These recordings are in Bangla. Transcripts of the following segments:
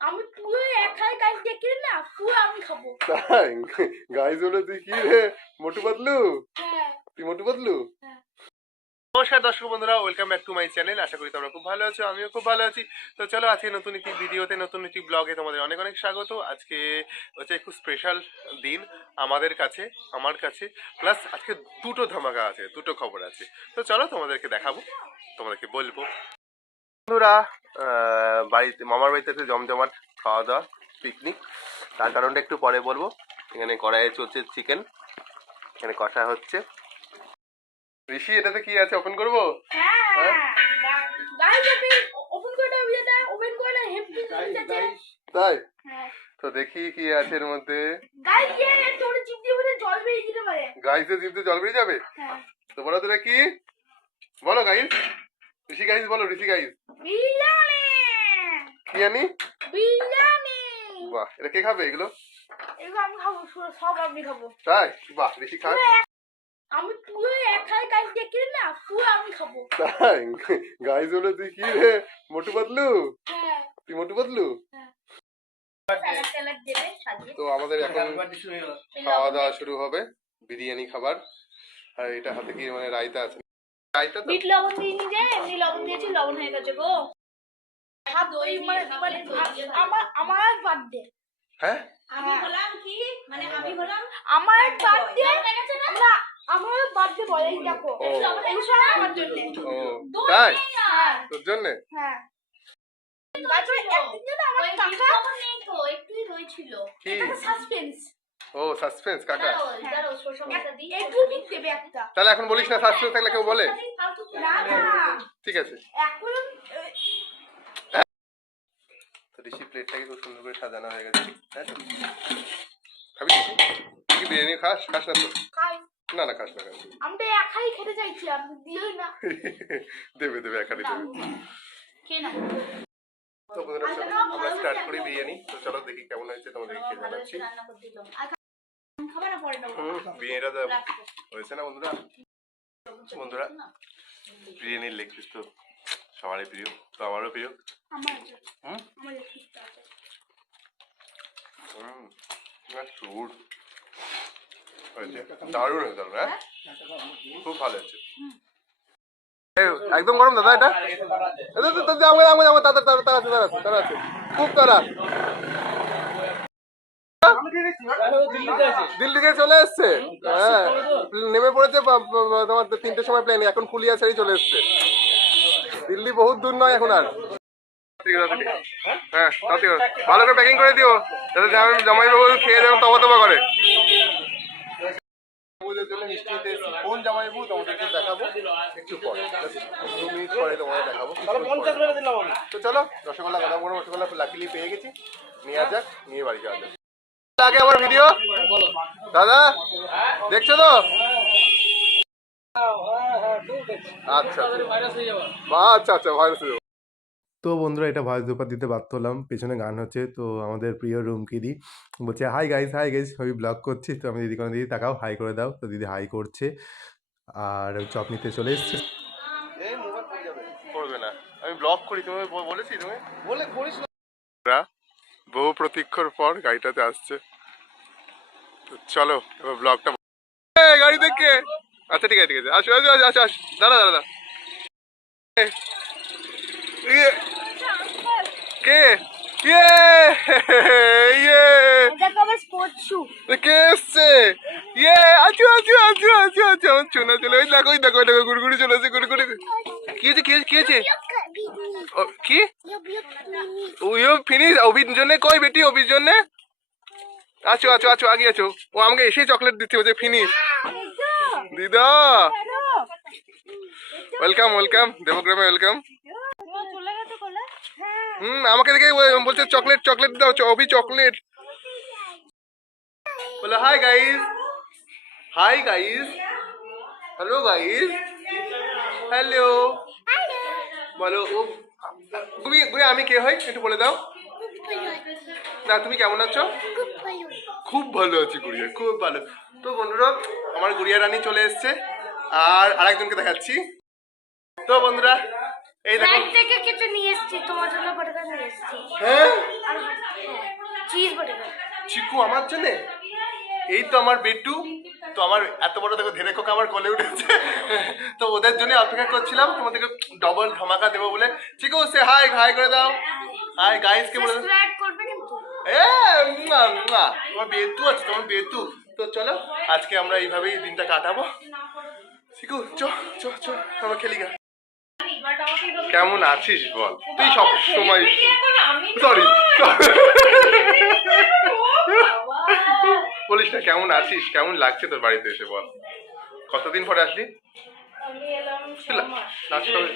আমি পুরো একাই গাইস দেখি না, পুরো আমি খাবো। তাই গাইস বলে তুই কি রে মোটু পাতলু? হ্যাঁ তুই মোটু পাতলু? হ্যাঁ। নমস্কার দর্শক বন্ধুরা, welcome back to my channel. আশা করি তোমরা খুব ভালো আছো, আমিও খুব ভালো আছি। তো চলো আজকে নতুন একটি ভিডিওতে, নতুন একটি ব্লগে তোমাদের অনেক অনেক স্বাগত। আজকে হচ্ছে খুব স্পেশাল দিন আমাদের কাছে, আমার কাছে। প্লাস আজকে দুটো ধামাকা আছে, দুটো খবর আছে। তো চলো তোমাদেরকে দেখাবো, তোমাদেরকে বলবো। বন্ধুরা, বাড়িতে মামার বাড়িতে জমজমাট খাওয়া দাওয়া, পিকনিক। তার কারণটা একটু পরে বলবো। এখানে কড়াইয়ে চলছে চিকেন, এখানে কষা হচ্ছে। ঋষি, এটাতে কি আছে, ওপেন করবো? হ্যাঁ গাইস ওপেন করে দাও, এটা ওপেন করে দাও, হেভি জিনিস আছে। তাই হ্যাঁ তো দেখি কি আছে এর মধ্যে। গাইস ये তোরে জিভ দিয়ে বলে জল বেরিয়ে যেতে পারে। গাইস এর জিভে জল বেরিয়ে যাবে? হ্যাঁ তো বলো তো কি, বলো গাইস। ঋষি গাইস বলো, ঋষি গাইস। বিরিয়ানি। কি জানি? বিরিয়ানি। বাহ, এটা কে খাবে এগুলো? এগুলো আমি খাবো, সব আমি খাবো। তাই? বাহ, ঋষি খাক। আমি পুরো একাই গাইস দেখি না, পুরো আমি খাবো। তাই গাইস বলে তুই কি রে মোটু পাতলু? হ্যাঁ তুই মোটু পাতলু? হ্যাঁ। স্যালাড স্যালাড দেবে সাজিয়ে। তো আমাদের এখন খাওয়া দাওয়া শুরু হবে, বিরিয়ানি খাবার। আর এটা হাতে কি মানে রায়তা আছে, রায়তা তো? বিট লবণ দিয়ে নি যে, এমনি লবণ দিয়েছি, লবণ হয়ে গেছে গো। দই মানে আমার বার্থডে। হ্যাঁ আমি বললাম কি, মানে আমি বললাম আমার বার্থডে না, আমার বার্থডে বলে এই দেখো, ও। এই সব আমার জন্য। ও তাই? হ্যাঁ তোর জন্য? হ্যাঁ। তারপরে একদিন যেন আমার কাকা নেই তো, একটুই দই ছিল। কি? এটা সাসপেন্স। ও সাসপেন্স কাকা। দাঁড়াও শসা মশলা দিই, একটু ঠিক দেবে একটা। তাহলে এখন বলিস না, সাসপেন্স থাকলে কেউ বলে? না না ঠিক আছে। এখন তো ঋষি প্লেটটাকে খুব সুন্দর করে সাজানো হয়ে গেছে, তাই তো? খাবি ঋষি? তুই কি বিরিয়ানি খাস? খাস না তো? খাই। না না, খাস না, খাস না। আমি তো একাই খেতে চাইছি, আপনি দিও না। দেবে দেবে, একাই দেবে। কে না? তো বন্ধুরা চলো আমরা স্টার্ট করি বিরিয়ানি। তো চলো দেখি কেমন হয়েছে, তোমাদেরকে খেয়ে জানাচ্ছি। খাবার না পরে নেবো। বিরিয়ানিটা তো হয়েছে না বন্ধুরা? বন্ধুরা, বিরিয়ানির লেগ পিস তো সবারই প্রিয়, তো আমারও প্রিয়। আমার হুম আমার একটু আছে। সুর হয়েছে, দারুণ হয়েছে, হ্যাঁ খুব ভালো হয়েছে। একদম গরম দাদা, এটা তারা আছে, খুব তারা। দিল্লি থেকে চলে এসছে, হ্যাঁ নেমে পড়েছে তোমার 3টের সময় প্লেন, এখন ফুলিয়া ছেড়ে চলে এসছে। দিল্লি বহুত দূর নয় এখন আর। হ্যাঁ ভালো করে প্যাকিং করে দিও, যাতে জামাইবাবু খেয়ে যেন তবা তবা করে। কোন জামাইবাবু তোমাদেরকে দেখাবো একটু পরে, 2 মিনিট পরে তোমাদের দেখাবো। তো চলো, রসগোল্লা গরম গরম রসগোল্লা লাকিলি পেয়ে গেছি, নিয়ে যাক, নিয়ে বাড়ি যাওয়া যাক। আগে আমার ভিডিও দাদা দেখছো তো? আচ্ছা আচ্ছা আচ্ছা, ভাইরাস হয়ে যাবো। তো বন্ধুরা, এটা ভয়েস ওভার দিতে বাধ্য হলাম, পেছনে গান হচ্ছে। তো আমাদের প্রিয় রুমকিদি বলছে হাই গাইস, হাই গাইস, আমি ব্লগ করছি। তো আমি দিদি কোনো, দিদি তাকাও, হাই করে দাও। তো দিদি হাই করছে, আর চপ নিতে চলে এসছে। করবে না, আমি ব্লগ করি, তুমি বলেছি, তুমি বলে করিস না। বহু প্রতীক্ষার পর গাড়িটাতে আসছে। তো চলো এবার ব্লগটা। গাড়ি দেখে, আচ্ছা ঠিক আছে ঠিক আছে, আসো আসো আসো আসো, দাঁড়া দাঁড়া দাঁড়া। কে কে দেখো আমার স্পোর্টস শু। কে এসছে? আচু আচু আচু আচু আচু, আমার চুনা চলে, ওই দেখো ওই দেখো, ওই দেখো, গুড়গুড়ি চলে আসে, গুড়গুড়ি। কি হয়েছে কি হয়েছে কি হয়েছে? কি ইউ ফিনিশ? অভির জন্য কই বেটি, অভির জন্য আছো আছো আছো, আগে আছো। ও আমাকে এসেই চকলেট দিচ্ছে, বলছে ফিনিশ। দিদা ওয়েলকাম ওয়েলকাম, দেবগ্রামে ওয়েলকাম। আমাকে দেখে বলছে চকলেট চকলেট দাও, অভি চকলেট। বলো hi guys, hi guys, hello guys, hello বলো। তুমি আমি কে হই একটু বলে দাও না। তুমি কেমন আছো? খুব ভালো আছি গুড়িয়া, খুব ভালো। তো বন্ধুরা, আমার গুড়িয়া রানী চলে এসছে, আর আরেকজনকে দেখাচ্ছি। তো বন্ধুরা, এই দেখো থেকে কিছু নিয়ে এসেছি তোমার জন্য, বাটাটা নিয়ে এসেছি। হ্যাঁ আর চিকু আমার জন্য, এই তো আমার বেটু, তো আমার এত বড় দেখো ধেনে খোকা আমার কোলে উঠেছে, তো ওদের জন্য অপেক্ষা করছিলাম তোমাদেরকে ডবল ধামাকা দেবো বলে। চিকু সে হাই, হাই করে দাও, হাই গাইস কে বলে দাও। সাবস্ক্রাইব করবে কিন্তু। তোমার বেতু আছে, তোমার বেতু। তো চলো আজকে আমরা এইভাবেই দিনটা কাটাবো। চিকু চ চ চ আমরা খেলি গা। কেমন আছিস বল, তুই সব সময় সরি বলিস না, কেমন আছিস, কেমন লাগছে তোর বাড়িতে এসে বল, কতদিন পরে আসলি? আমি এলাম লাস্ট কবে?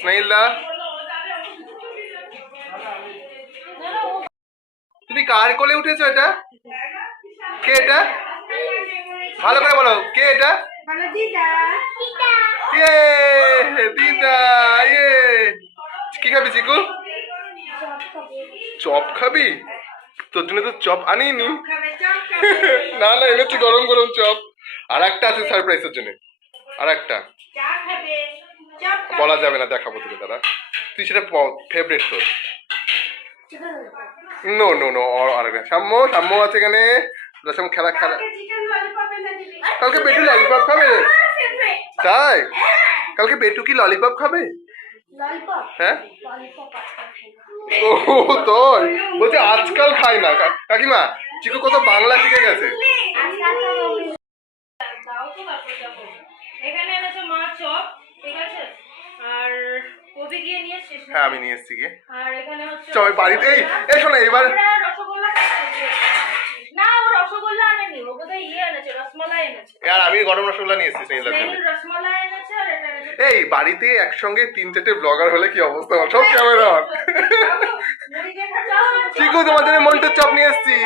স্নেহিলদা তুমি কার কোলে উঠেছো? এটা কে? এটা ভালো করে বলো, কে এটা? ইয়ে দিদা, ইয়ে কি খাবি চিকু? চপ খাবি? তোর জন্য তো চপ আনিনি। না না এনেছি গরম গরম চপ, আর একটা আছে সারপ্রাইজের জন্য, আর একটা বলা যাবে না, দেখাবো তোকে দাদা, তুই সেটা ফেভারিট তোর। নো নো নো, আর একটা সাম্য, সাম্য আছে এখানে, সাম্য খেলা খেলা। কালকে বেটু ললিপপ খাবে? তাই কালকে বেটু কি ললিপপ খাবে? হ্যাঁ ও তোর বলছে আজকাল খাই না। কাকিমা চিকু কত বাংলা শিখে গেছে। এখানে এনেছে মা চপ, ঠিক আছে, আর কবি গিয়ে নিয়ে শেষ। হ্যাঁ আমি নিয়ে এসেছি গিয়ে। আর এখানে হচ্ছে চল বাড়িতে এই শোনো এবার রসগোল্লা। না ও রসগোল্লা আনেনি, ও বোধহয় ইয়ে এনেছে, রসমালাই এনেছে। আর আমি গরম রসগোল্লা নিয়ে এসেছি স্নেহিলদার জন্য। রসমালাই এনেছে আর এটা এনেছে। এই বাড়িতে একসঙ্গে 3-4টে ব্লগার হলে কি অবস্থা হয়, সব ক্যামেরা অন। চিকু তোমার জন্য মন্টুর চপ নিয়ে এসেছি।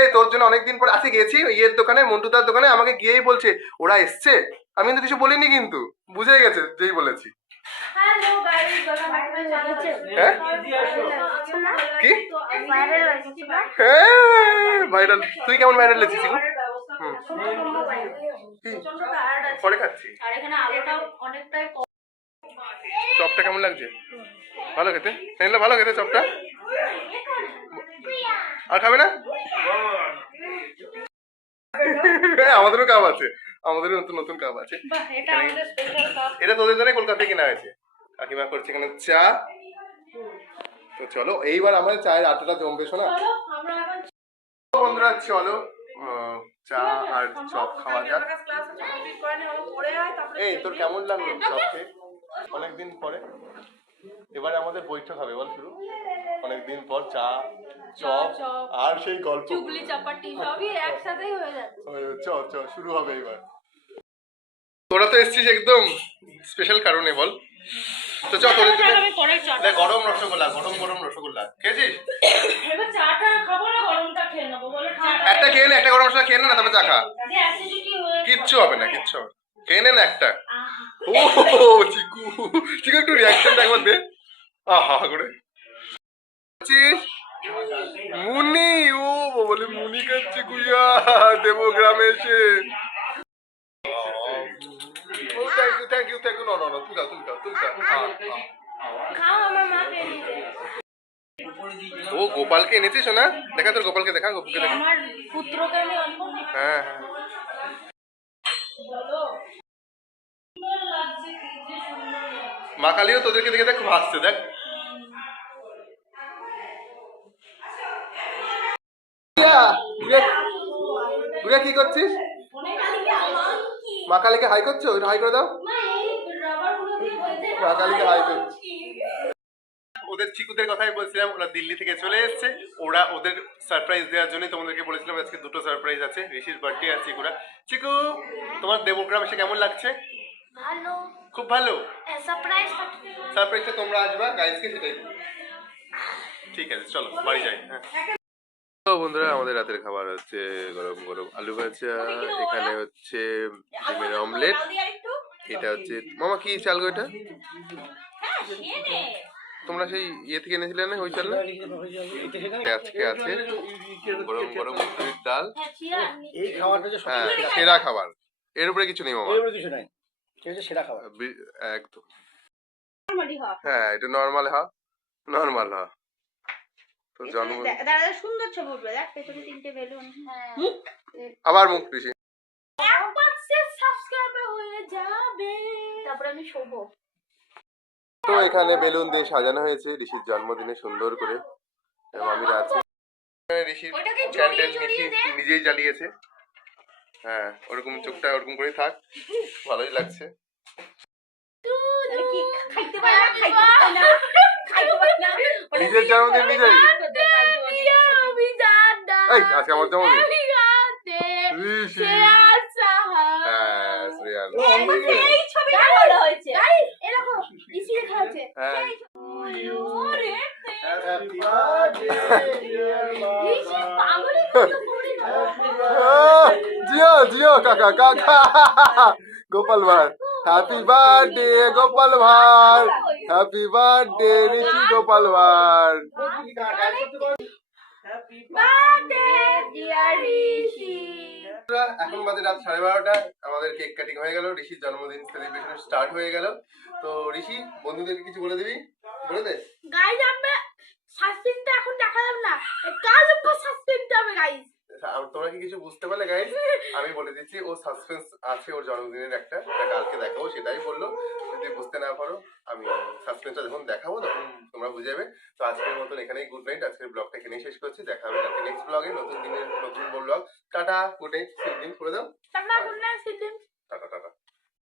এই তোর জন্য অনেকদিন পর আজকে গেছি ইয়ের দোকানে, মন্টুদার দোকানে, আমাকে গিয়েই বলছে ওরা এসছে, আমি কিন্তু কিছু বলিনি, কিন্তু বুঝে গেছে যেই বলেছি। হ্যালো গাইস, হ্যাঁ কি ভাইরাল হয়েছে না? হ্যাঁ ভাইরাল। তুই কেমন ভাইরাল হয়েছিস চিকু? পরে খাচ্ছি। আর এখানে আলুটাও অনেকটাই কম। চপটা কেমন লাগছে? ভালো খেতে? স্নেহিলদা ভালো খেতে চপটা? আর খাবে না? আমাদেরও কাপ আছে, আমাদেরও নতুন নতুন কাপ আছে। বাহ, এটা আমাদের স্পেশাল কাপ। এটা তোদের জন্য কলকাতা থেকে কেনা হয়েছে। কাকিমা করছে এখানে চা। তো চলো এইবার আমাদের চায়ের আটাটা জমবে শোনা। চলো আমরা এখন বন্ধুরা চলো চা আর চপ খাওয়া যাক। এই তোর কেমন লাগলো চপ খেয়ে অনেকদিন পরে? এবারে আমাদের বৈঠক হবে, বল শুরু। অনেকদিন পর চা চপ আর সেই গল্প, চুগলি চাপাটি সবই একসাথেই হয়ে যাচ্ছে। চ চ শুরু হবে এবার। তোরা তো এসছিস একদম স্পেশাল কারণে, বল। তো চ তোদের জন্য আমি পরে চা গরম রসগোল্লা, গরম গরম রসগোল্লা খেয়েছিস? এবার চাটা খাবো না গরমটা খেয়ে নেবো, বলো চাটা একটা খেয়ে নে, একটা গরম মশলা খেয়ে নে না, তবে চা খা। যে অ্যাসিডিটি হয়ে কিচ্ছু হবে না, কিচ্ছু হবে না। খেয়ে নে না একটা। ও চিকু, চিকু একটু রিয়াকশনটা একবার দে। আহা করে মুনি, ও বলে মুনি খাচ্ছে কুইয়া দেবো গ্রামে এসে। ও thank you thank you thank you. না তুই খা তুই খা তুই খা। খাও, আমার মা খেয়ে নিয়েছে। ও গোপালকে এনেছিস না? দেখা তোর গোপালকে দেখা, গোপালকে দেখা। আমার পুত্রকে আমি অল্প না। হ্যাঁ হ্যাঁ বলো সুন্দর লাগছে, কি যে সুন্দর লাগছে। মা কালীও তোদেরকে দেখে দেখ খুব হাসছে, দেখ। গুড়িয়া কি করছিস? মা কালীকে হাই করছো, হাই করে দাও। মা কালীকে হাই করছি। ওদের চিকুদের কথাই বলছিলাম, ওরা দিল্লি থেকে চলে এসেছে। ওরা ওদের সারপ্রাইজ দেওয়ার জন্য তোমাদেরকে বলেছিলাম আজকে দুটো সারপ্রাইজ আছে, ঋষির বার্থডে আর চিকুরা। চিকু তোমার দেবগ্রাম এসে কেমন লাগছে? ভালো, খুব ভালো। সারপ্রাইজ। সারপ্রাইজটা তোমরা আসবা গাইজকে, সেটাই ঠিক আছে। চলো বাড়ি যাই। হ্যাঁ তো বন্ধুরা আমাদের রাতের খাবার হচ্ছে গরম গরম আলু ভাজা, এখানে হচ্ছে ডিমের অমলেট, এটা হচ্ছে মামা কি চাল গো এটা? তোমরা সেই ইয়ে থেকে এনেছিলে না ওই চাল না? আজকে আছে গরম গরম মুসুরির ডাল। এই খাবারটা যে হ্যাঁ সেরা খাবার, এর উপরে কিছু নেই মামা, এর উপরে কিছু নাই, এটা হচ্ছে সেরা খাবার একদম। হ্যাঁ এটা নর্মাল, হ্যাঁ নর্মাল, হ্যাঁ তো জন্মদিন দাদা সুন্দর ছবি উঠবে, দেখ পেছনে 3টে বেলুন। মুখ আবার মুখ ঋষি। একবার সে সাবস্ক্রাইবার হয়ে যাবে, তারপরে আমি শোবো। তো এখানে বেলুন দিয়ে সাজানো হয়েছে ঋষির জন্মদিনে সুন্দর করে, এবং মামিরা আছে। ঋষির ওটাকে ক্যান্ডেল জড়িয়ে ঋষি দে। নিজেই জ্বালিয়েছে। হ্যাঁ, ওরকম চোখটা ওরকম করেই থাক, ভালোই লাগছে। তাহলে কি খাইতে পারে না, খাইতে পারে না, খাইতে পারে না। নিজের জন্মদিন নিজেই। এই আজকে আমার জন্মদিন। ঋষি। হ্যাঁ, শ্রেয়ান। এই ছবিটা ভালো হয়েছে। এরকম ইসি লেখা আছে। হ্যাঁ। ওরে Happy birthday, dear EC Baba. পাগলের মতো করে না। জিও জিও কাকা কাকা গোপাল ভাই, হ্যাপি বার্থডে গোপাল ভাই, হ্যাপি বার্থডে ঋষি গোপাল ভাই। Happy বার্থডে ডিয়ার ঋষি। এখন বাজে রাত 12:30, আমাদের কেক কাটিং হয়ে গেল, ঋষির জন্মদিন সেলিব্রেশন স্টার্ট হয়ে গেল। তো ঋষি বন্ধুদেরকে কিছু বলে দিবি, বলে দে। গাইস আমরা সাসপেন্সটা এখন দেখা যাবে না, কাল উপর সাসপেন্স হবে গাইস। তোমরা কি কিছু বুঝতে পারলে গাইস? আমি বলে দিচ্ছি, ও সাসপেন্স আছে ওর জন্মদিনের একটা, এটা কালকে দেখাবো, সেটাই বললো। যদি বুঝতে না পারো, আমি সাসপেন্সটা যখন দেখাবো তখন তোমরা বুঝে যাবে। তো আজকের মতন এখানেই গুড নাইট, আজকের ব্লগটা এখানেই শেষ করছি। দেখা হবে কালকে নেক্সট ব্লগে, নতুন দিনের নতুন ব্লগ। টাটা, গুড নাইট, সিদ্দিন করে দাও। টাটা গুড নাইট সিদ্দিন। Tata tata.